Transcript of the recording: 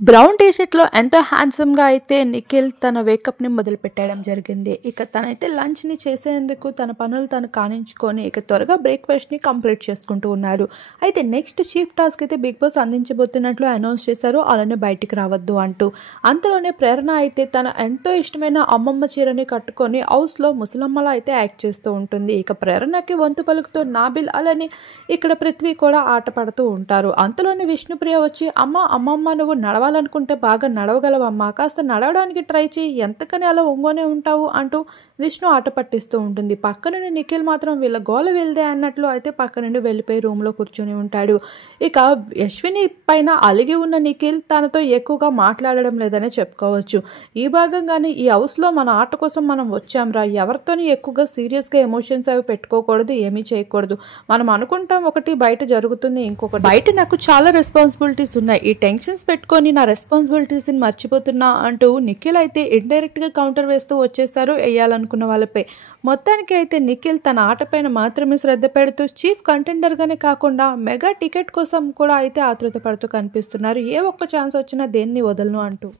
Brown tea షర్ట్‌లో ఎంతో హ్యాండ్సమ్‌గా అయితే నిఖిల్ తన వేకప్‌ని మొదలుపెట్టడం జరిగింది. ఇక తనైతే లంచ్‌ని చేసేందుకు తన పనులు తను కానించుకొని ఇక త్వరగా బ్రేక్‌ఫాస్ట్‌ని కంప్లీట్ చేసుకుంటూ ఉన్నారు. అయితే నెక్స్ట్ చీఫ్ టాస్క్ అయితే బిగ్ బాస్ అందించబోతున్నట్లు అనౌన్స్ చేశారు. అలానే బయటికి రావద్దు అంటూ. అంతలోనే ప్రేరణ అయితే తన ఎంతో ఇష్టమైన అమ్మమ్మ చీరని కట్టుకొని హౌస్‌లో ముసలమ్మలా అయితే యాక్ట్ చేస్తూ ఉంటుంది. ఇక ప్రేరణకి వంతు పలుకుతూ నాబిల్ అలానే ఇక్కడ పృథ్వీ కూడా ఆట పడుతూ ఉంటారు. అంతలోనే విష్ణుప్రియ వచ్చి అమ్మమ్మ నువ్వు నడవాలనుకుంటే బాగా నడవగలవమ్మా, కాస్త నడవడానికి ట్రై చేయి, ఎంతకని అలా ఒంగోనే ఉంటావు అంటూ విష్ణు ఆట పట్టిస్తూ ఉంటుంది. పక్క నుండి నిఖిల్ మాత్రం వీళ్ళ గోల వెళ్దే అన్నట్లు అయితే పక్క నుండి వెళ్ళిపోయి రూమ్లో కూర్చొని ఉంటాడు. ఇక యశ్విని పైన అలిగి ఉన్న నిఖిల్ తనతో ఎక్కువగా మాట్లాడడం లేదనే చెప్పుకోవచ్చు. ఈ భాగంగానే ఈ హౌస్లో మన ఆట కోసం మనం వచ్చాంరా, ఎవరితోని ఎక్కువగా సీరియస్గా ఎమోషన్స్ అవి పెట్టుకోకూడదు, ఏమీ చేయకూడదు. మనం అనుకుంటాం ఒకటి, బయట జరుగుతుంది ఇంకొకటి. బయట నాకు చాలా రెస్పాన్సిబిలిటీస్ ఉన్నాయి, ఈ టెన్షన్స్ పెట్టుకొని నా రెస్పాన్సిబిలిటీస్ని మర్చిపోతున్నా అంటూ నిఖిల్ అయితే ఇండైరెక్ట్గా కౌంటర్ వేస్తూ వచ్చేస్తారు వేయాలనుకున్న వాళ్ళపై. మొత్తానికి అయితే నిఖిల్ తన ఆటపైన మాత్రమే శ్రద్ధ పెడుతూ చీఫ్ కంటెండర్గానే కాకుండా మెగా టికెట్ కోసం కూడా అయితే ఆతృత పడుతూ కనిపిస్తున్నారు. ఏ ఒక్క ఛాన్స్ వచ్చినా దేన్ని వదలను అంటూ.